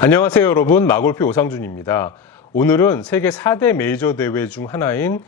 안녕하세요 여러분, 마골피 오상준입니다. 오늘은 세계 4대 메이저 대회 중 하나인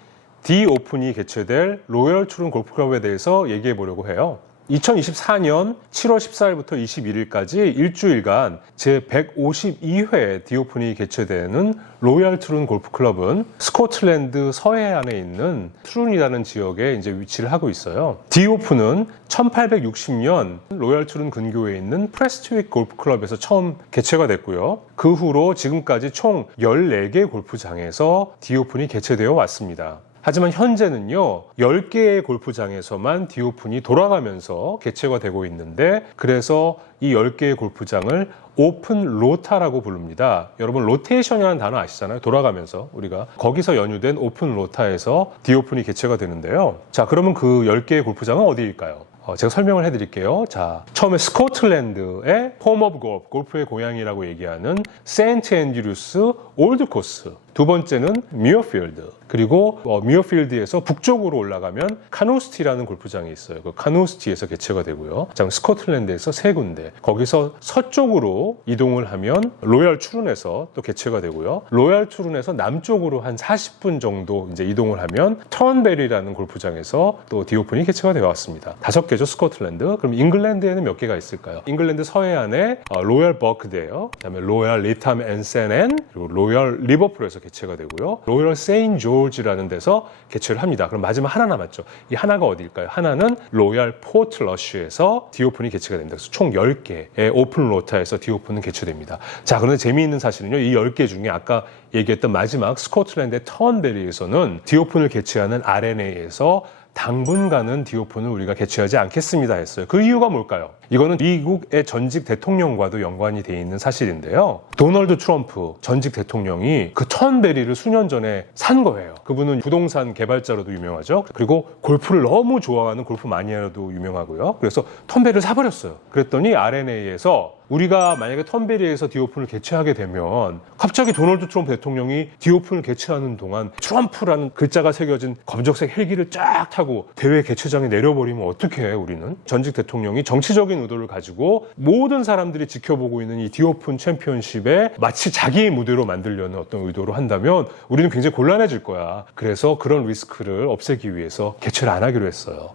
디오픈이 개최될 로열 투른 골프클럽에 대해서 얘기해 보려고 해요. 2024년 7월 14일부터 21일까지 일주일간 제152회 디오픈이 개최되는 로열 투른 골프클럽은 스코틀랜드 서해안에 있는 투른이라는 지역에 이제 위치를 하고 있어요. 디오픈은 1860년 로열 투른 근교에 있는 프레스트윅 골프클럽에서 처음 개최가 됐고요. 그 후로 지금까지 총 14개 골프장에서 디오픈이 개최되어 왔습니다. 하지만 현재는요, 10개의 골프장에서만 디오픈이 돌아가면서 개최가 되고 있는데, 그래서 이 10개의 골프장을 오픈 로타라고 부릅니다. 여러분, 로테이션이라는 단어 아시잖아요? 돌아가면서 우리가 거기서 연유된 오픈 로타에서 디오픈이 개최가 되는데요. 자, 그러면 그 10개의 골프장은 어디일까요? 제가 설명을 해드릴게요. 자, 처음에 스코틀랜드의 홈 오브 골프, 골프의 고향이라고 얘기하는 세인트 앤드류스 올드 코스. 두 번째는 뮤어필드. 그리고 뮤어필드에서 북쪽으로 올라가면 카노스티라는 골프장이 있어요. 그 카노스티에서 개최가 되고요. 자, 스코틀랜드에서 세 군데. 거기서 서쪽으로 이동을 하면 로열 투른에서 또 개최가 되고요. 로열 투른에서 남쪽으로 한 40분 정도 이제 이동을 하면 턴베리라는 골프장에서 또 디오픈이 개최가 되어 왔습니다. 5개죠, 스코틀랜드. 그럼 잉글랜드에는 몇 개가 있을까요? 잉글랜드 서해안에 로열 버크데어, 그다음에 로열 리탐 앤 세넨, 그리고 로열 리버풀에서 개최가 되고요. 로열 세인 조지라는 데서 개최를 합니다. 그럼 마지막 하나 남았죠. 이 하나가 어디일까요? 하나는 로열 포트러쉬에서 디오픈이 개최가 됩니다. 그래서 총 10개의 오픈 로타에서 디오픈은 개최됩니다. 자, 그런데 재미있는 사실은요, 이 10개 중에 아까 얘기했던 마지막 스코틀랜드의 턴베리에서는 디오픈을 개최하는 RNA에서 당분간은 디오픈을 우리가 개최하지 않겠습니다 했어요. 그 이유가 뭘까요? 이거는 미국의 전직 대통령과도 연관이 돼 있는 사실인데요. 도널드 트럼프 전직 대통령이 그 턴베리를 수년 전에 산 거예요. 그분은 부동산 개발자로도 유명하죠. 그리고 골프를 너무 좋아하는 골프 마니아로도 유명하고요. 그래서 턴베리를 사버렸어요. 그랬더니 RNA에서 우리가 만약에 턴베리에서 디오픈을 개최하게 되면 갑자기 도널드 트럼프 대통령이 디오픈을 개최하는 동안 트럼프라는 글자가 새겨진 검정색 헬기를 쫙 타고 대회 개최장에 내려버리면 어떻게 해, 우리는? 전직 대통령이 정치적인 의도를 가지고 모든 사람들이 지켜보고 있는 이 디오픈 챔피언십에 마치 자기의 무대로 만들려는 어떤 의도로 한다면 우리는 굉장히 곤란해질 거야. 그래서 그런 리스크를 없애기 위해서 개최를 안 하기로 했어요.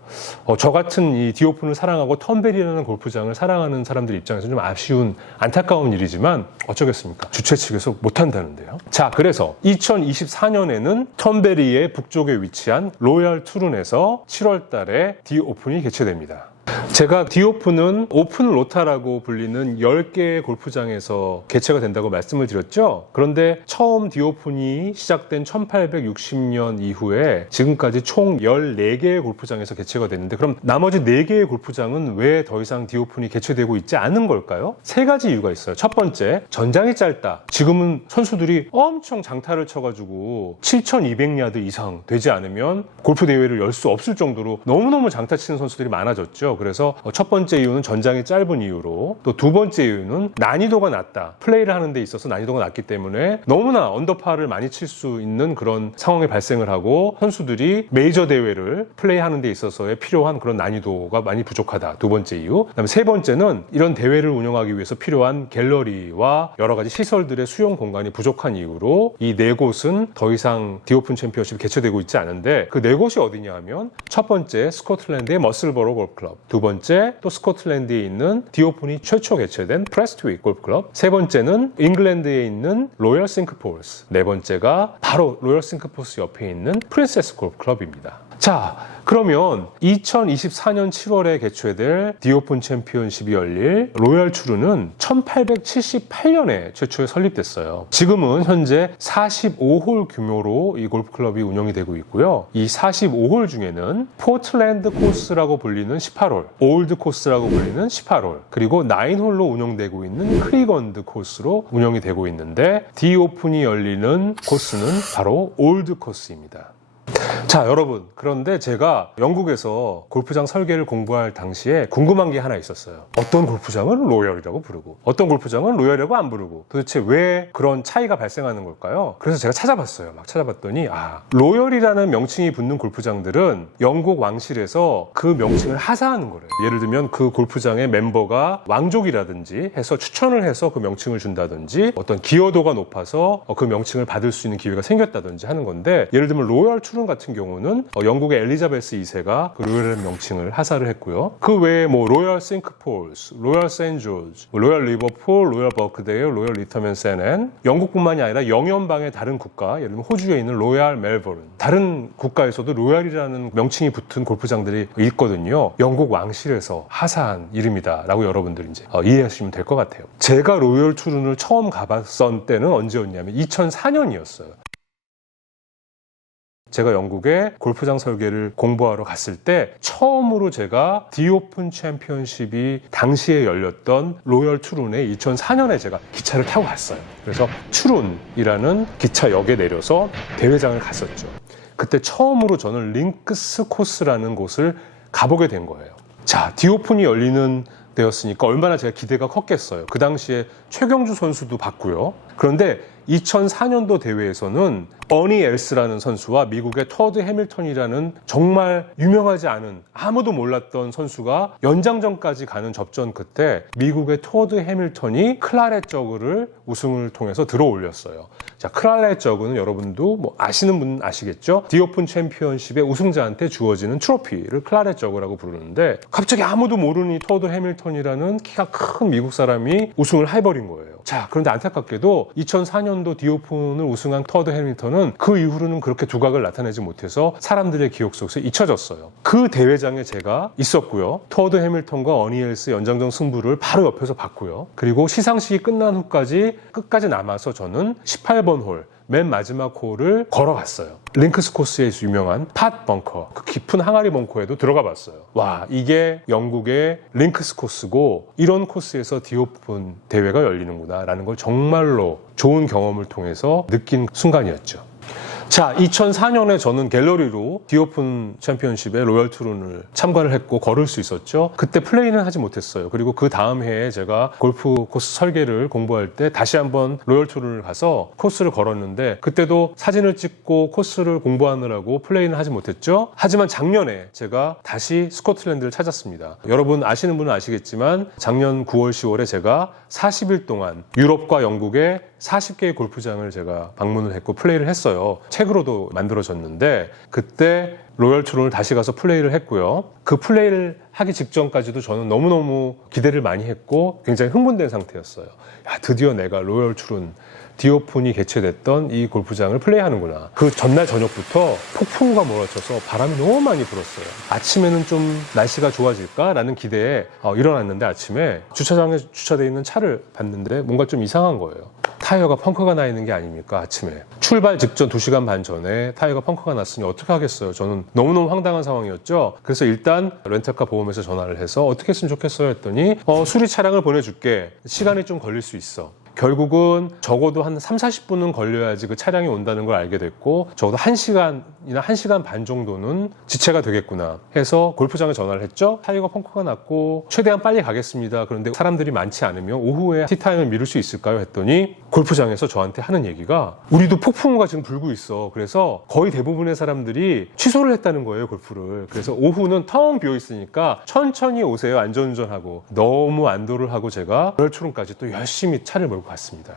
저 같은 이 디오픈을 사랑하고 턴베리라는 골프장을 사랑하는 사람들 입장에서는 좀 아쉬운 안타까운 일이지만 어쩌겠습니까? 주최 측에서 못한다는데요. 자, 그래서 2024년에는 턴베리의 북쪽에 위치한 로열 투른에서 7월 달에 디오픈이 개최됩니다. 제가 디오픈은 오픈 로타라고 불리는 10개의 골프장에서 개최가 된다고 말씀을 드렸죠. 그런데 처음 디오픈이 시작된 1860년 이후에 지금까지 총 14개의 골프장에서 개최가 됐는데, 그럼 나머지 4개의 골프장은 왜 더 이상 디오픈이 개최되고 있지 않은 걸까요? 3가지 이유가 있어요. 첫 번째, 전장이 짧다. 지금은 선수들이 엄청 장타를 쳐가지고 7200야드 이상 되지 않으면 골프 대회를 열 수 없을 정도로 너무너무 장타 치는 선수들이 많아졌죠. 그래서 첫 번째 이유는 전장이 짧은 이유로, 또 두 번째 이유는 난이도가 낮다. 플레이를 하는 데 있어서 난이도가 낮기 때문에 너무나 언더파를 많이 칠 수 있는 그런 상황이 발생을 하고 선수들이 메이저 대회를 플레이하는 데 있어서의 필요한 그런 난이도가 많이 부족하다. 두 번째 이유. 그다음에 세 번째는 이런 대회를 운영하기 위해서 필요한 갤러리와 여러 가지 시설들의 수용 공간이 부족한 이유로 이 4곳은 더 이상 디오픈 챔피언십이 개최되고 있지 않은데, 그 4곳이 어디냐 하면 첫 번째 스코틀랜드의 머슬버로 골프클럽, 두 번째 또 스코틀랜드에 있는 디오픈이 최초 개최된 프레스트윅 골프클럽, 세 번째는 잉글랜드에 있는 로열 싱크폴스, 네 번째가 바로 로열 싱크폴스 옆에 있는 프린세스 골프클럽입니다. 자, 그러면 2024년 7월에 개최될 디오픈 챔피언십이 열릴 로열 투른은 1878년에 최초에 설립됐어요. 지금은 현재 45홀 규모로 이 골프클럽이 운영이 되고 있고요. 이 45홀 중에는 포틀랜드 코스라고 불리는 18홀, 올드 코스라고 불리는 18홀, 그리고 9홀로 운영되고 있는 크리건드 코스로 운영이 되고 있는데, 디오픈이 열리는 코스는 바로 올드 코스입니다. 자, 여러분. 그런데 제가 영국에서 골프장 설계를 공부할 당시에 궁금한 게 하나 있었어요. 어떤 골프장은 로열이라고 부르고 어떤 골프장은 로열이라고 안 부르고 도대체 왜 그런 차이가 발생하는 걸까요? 그래서 제가 찾아봤어요. 막 찾아봤더니 로열이라는 명칭이 붙는 골프장들은 영국 왕실에서 그 명칭을 하사하는 거래요. 예를 들면 그 골프장의 멤버가 왕족이라든지 해서 추천을 해서 그 명칭을 준다든지 어떤 기여도가 높아서 그 명칭을 받을 수 있는 기회가 생겼다든지 하는 건데, 예를 들면 로열 투룬 같은 경우는 영국의 엘리자베스 2세가 그 로열의 명칭을 하사를 했고요. 그 외에 뭐 로열 싱크폴스, 로열 세인트 조지, 로열 리버풀, 로열 버크데일, 로열 리터맨 세넨, 영국뿐만이 아니라 영연방의 다른 국가, 예를 들면 호주에 있는 로얄 멜버른, 다른 국가에서도 로얄이라는 명칭이 붙은 골프장들이 있거든요. 영국 왕실에서 하사한 이름이다 라고 여러분들이 이제 이해하시면 될 것 같아요. 제가 로열 투룬을 처음 가봤던 때는 언제였냐면 2004년이었어요. 제가 영국에 골프장 설계를 공부하러 갔을 때 처음으로 제가 디오픈 챔피언십이 당시에 열렸던 로열 투룬에 2004년에 제가 기차를 타고 갔어요. 그래서 투룬이라는 기차역에 내려서 대회장을 갔었죠. 그때 처음으로 저는 링크스 코스라는 곳을 가보게 된 거예요. 자, 디오픈이 열리는 때였으니까 얼마나 제가 기대가 컸겠어요. 그 당시에 최경주 선수도 봤고요. 그런데 2004년도 대회에서는 어니 엘스라는 선수와 미국의 터드 해밀턴이라는 정말 유명하지 않은, 아무도 몰랐던 선수가 연장전까지 가는 접전 끝에 미국의 터드 해밀턴이 클라렛 저그를 우승을 통해서 들어올렸어요. 자, 클라렛 저그는 여러분도 뭐 아시는 분은 아시겠죠? 디오픈 챔피언십의 우승자한테 주어지는 트로피를 클라렛 저그라고 부르는데, 갑자기 아무도 모르는 이 터드 해밀턴이라는 키가 큰 미국 사람이 우승을 해버린 거예요. 자, 그런데 안타깝게도 2004년도 디오픈을 우승한 터드 해밀턴은 그 이후로는 그렇게 두각을 나타내지 못해서 사람들의 기억 속에서 잊혀졌어요. 그 대회장에 제가 있었고요. 터드 해밀턴과 어니 엘스 연장전 승부를 바로 옆에서 봤고요. 그리고 시상식이 끝난 후까지 끝까지 남아서 저는 18번 홀, 맨 마지막 홀을 걸어갔어요. 링크스 코스에서 유명한 팟 벙커, 그 깊은 항아리 벙커에도 들어가 봤어요. 와, 이게 영국의 링크스 코스고 이런 코스에서 디오픈 대회가 열리는구나 라는 걸 정말로 좋은 경험을 통해서 느낀 순간이었죠. 자, 2004년에 저는 갤러리로 디오픈 챔피언십의 로열 투룬을 참가를 했고 걸을 수 있었죠. 그때 플레이는 하지 못했어요. 그리고 그 다음 해에 제가 골프 코스 설계를 공부할 때 다시 한번 로열 투룬을 가서 코스를 걸었는데, 그때도 사진을 찍고 코스를 공부하느라고 플레이는 하지 못했죠. 하지만 작년에 제가 다시 스코틀랜드를 찾았습니다. 여러분 아시는 분은 아시겠지만 작년 9월, 10월에 제가 40일 동안 유럽과 영국의 40개의 골프장을 제가 방문을 했고 플레이를 했어요. 책으로도 만들어졌는데, 그때 로열 투룬을 다시 가서 플레이를 했고요. 그 플레이를 하기 직전까지도 저는 너무너무 기대를 많이 했고 굉장히 흥분된 상태였어요. 야, 드디어 내가 로열 투룬 디오픈이 개최됐던 이 골프장을 플레이하는구나. 그 전날 저녁부터 폭풍우가 몰아쳐서 바람이 너무 많이 불었어요. 아침에는 좀 날씨가 좋아질까라는 기대에 일어났는데, 아침에 주차장에 주차되어 있는 차를 봤는데 뭔가 좀 이상한 거예요. 타이어가 펑크가 나 있는 게 아닙니까? 아침에 출발 직전 2시간 반 전에 타이어가 펑크가 났으니 어떻게 하겠어요? 저는 너무너무 황당한 상황이었죠. 그래서 일단 렌터카 보험회사 전화를 해서 어떻게 했으면 좋겠어요 했더니 수리 차량을 보내줄게. 시간이 좀 걸릴 수 있어. 결국은 적어도 한 30-40분은 걸려야지 그 차량이 온다는 걸 알게 됐고, 적어도 1시간이나 1시간 반 정도는 지체가 되겠구나 해서 골프장에 전화를 했죠. 타이어가 펑크가 났고 최대한 빨리 가겠습니다. 그런데 사람들이 많지 않으면 오후에 티타임을 미룰 수 있을까요? 했더니 골프장에서 저한테 하는 얘기가, 우리도 폭풍우가 지금 불고 있어. 그래서 거의 대부분의 사람들이 취소를 했다는 거예요, 골프를. 그래서 오후는 텅 비어 있으니까 천천히 오세요, 안전운전하고. 너무 안도를 하고 제가 로열 투룬까지 또 열심히 차를 몰고 갔습니다.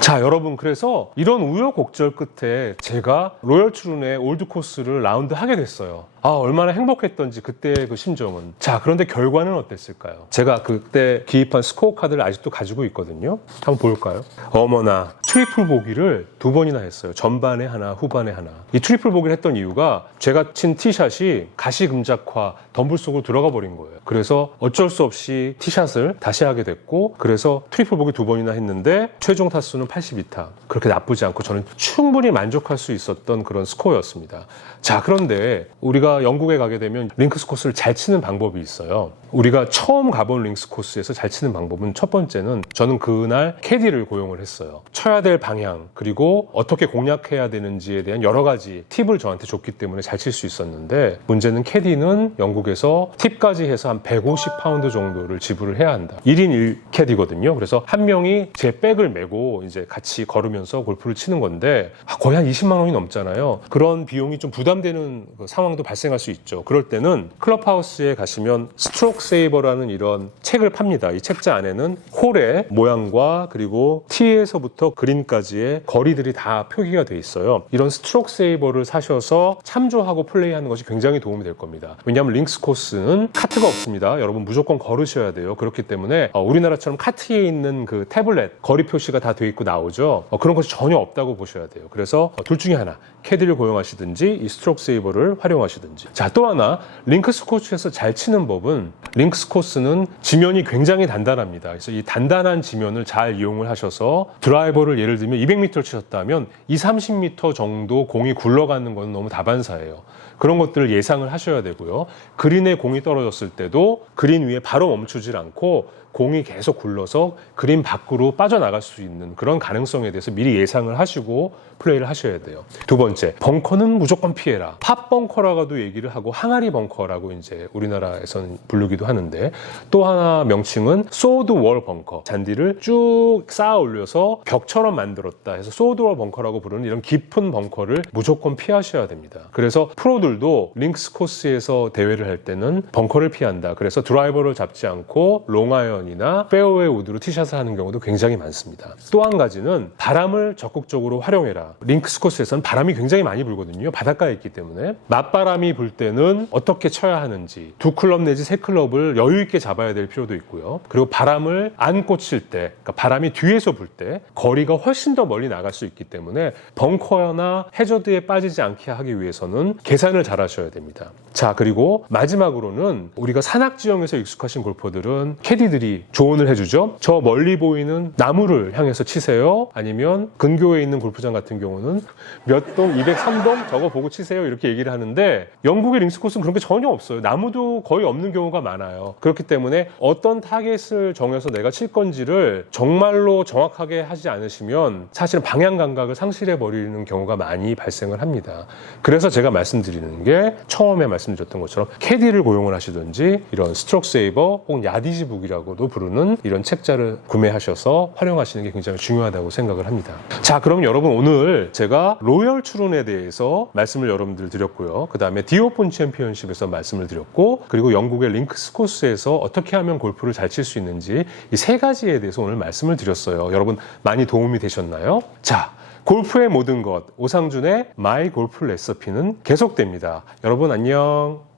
자, 여러분, 그래서 이런 우여곡절 끝에 제가 로열 투룬의 올드 코스를 라운드 하게 됐어요. 얼마나 행복했던지 그때의 그 심정은. 자, 그런데 결과는 어땠을까요? 제가 그때 기입한 스코어 카드를 아직도 가지고 있거든요. 한번 볼까요? 어머나, 트리플 보기를 2번이나 했어요. 전반에 하나, 후반에 하나. 이 트리플 보기를 했던 이유가 제가 친 티샷이 가시금작화 덤불 속으로 들어가 버린 거예요. 그래서 어쩔 수 없이 티샷을 다시 하게 됐고, 그래서 트리플 보기 2번이나 했는데 최종 타수는 82타. 그렇게 나쁘지 않고 저는 충분히 만족할 수 있었던 그런 스코어였습니다. 자, 그런데 우리가 우리가 영국에 가게 되면 링크스 코스를 잘 치는 방법이 있어요. 우리가 처음 가본 링크스 코스에서 잘 치는 방법은 첫 번째는 저는 그날 캐디를 고용을 했어요. 쳐야 될 방향 그리고 어떻게 공략해야 되는지에 대한 여러 가지 팁을 저한테 줬기 때문에 잘 칠 수 있었는데 문제는 캐디는 영국에서 팁까지 해서 한 150파운드 정도를 지불을 해야 한다. 1인 1캐디거든요. 그래서 한 명이 제 백을 메고 이제 같이 걸으면서 골프를 치는 건데 거의 한 20만 원이 넘잖아요. 그런 비용이 좀 부담되는 상황도 발생할 수 있죠. 그럴 때는 클럽하우스에 가시면 스트로크 세이버라는 이런 책을 팝니다. 이 책자 안에는 홀의 모양과 그리고 티에서부터 그린까지의 거리들이 다 표기가 돼 있어요. 이런 스트로크 세이버를 사셔서 참조하고 플레이하는 것이 굉장히 도움이 될 겁니다. 왜냐하면 링크스 코스는 카트가 없습니다. 여러분 무조건 걸으셔야 돼요. 그렇기 때문에 우리나라처럼 카트에 있는 그 태블릿 거리 표시가 다 돼 있고 나오죠. 그런 것이 전혀 없다고 보셔야 돼요. 그래서 둘 중에 하나, 캐디를 고용하시든지 이 스트로크 세이버를 활용하시든지. 자, 또 하나, 링크스 코스에서 잘 치는 법은 링크스 코스는 지면이 굉장히 단단합니다. 그래서 이 단단한 지면을 잘 이용을 하셔서 드라이버를 예를 들면 200m를 치셨다면 30m 정도 공이 굴러가는 건 너무 다반사예요. 그런 것들을 예상을 하셔야 되고요. 그린에 공이 떨어졌을 때도 그린 위에 바로 멈추질 않고 공이 계속 굴러서 그린 밖으로 빠져나갈 수 있는 그런 가능성에 대해서 미리 예상을 하시고 플레이를 하셔야 돼요. 두 번째, 벙커는 무조건 피해라. 팝 벙커라고도 얘기를 하고 항아리 벙커라고 이제 우리나라에서는 부르기도 하는데 또 하나 명칭은 소드 월 벙커. 잔디를 쭉 쌓아 올려서 벽처럼 만들었다 해서 소드 월 벙커라고 부르는 이런 깊은 벙커를 무조건 피하셔야 됩니다. 그래서 프로들도 링크스 코스에서 대회를 할 때는 벙커를 피한다. 그래서 드라이버를 잡지 않고 롱아이언이나 페어웨이 우드로 티샷을 하는 경우도 굉장히 많습니다. 또 한 가지는 바람을 적극적으로 활용해라. 링크스 코스에서는 바람이 굉장히 많이 불거든요. 바닷가에 있기 때문에. 맞바람이 불 때는 어떻게 쳐야 하는지, 2클럽 내지 3클럽을 여유 있게 잡아야 될 필요도 있고요. 그리고 바람을 안 꽂힐 때, 그러니까 바람이 뒤에서 불 때 거리가 훨씬 더 멀리 나갈 수 있기 때문에 벙커나 해저드에 빠지지 않게 하기 위해서는 계산을 잘 하셔야 됩니다. 자, 그리고 마지막으로는 우리가 산악 지형에서 익숙하신 골퍼들은 캐디들이 조언을 해주죠. 저 멀리 보이는 나무를 향해서 치세요. 아니면 근교에 있는 골프장 같은 경우는 몇 동, 203동 저거 보고 치세요. 이렇게 얘기를 하는데 영국의 링크스 코스는 그런 게 전혀 없어요. 나무도 거의 없는 경우가 많아요. 그렇기 때문에 어떤 타겟을 정해서 내가 칠 건지를 정말로 정확하게 하지 않으시면 사실은 방향 감각을 상실해 버리는 경우가 많이 발생을 합니다. 그래서 제가 말씀드리는 게 처음에 말씀드렸던 것처럼 캐디를 고용을 하시든지 이런 스트로크 세이버 혹은 야디지북이라고도 부르는 이런 책자를 구매하셔서 활용하시는 게 굉장히 중요하다고 생각을 합니다. 자, 그럼 여러분 오늘 제가 로열 추론에 대해서 말씀을 여러분들 드렸고요. 그 다음에 디오픈 챔피언십에서 말씀을 드렸고 그리고 영국의 링크스 코스에서 어떻게 하면 골프를 잘 칠 수 있는지 이 세 가지에 대해서 오늘 말씀을 드렸어요. 여러분 많이 도움이 되셨나요? 자, 골프의 모든 것 오상준의 마이 골프 레시피는 계속됩니다. 여러분 안녕.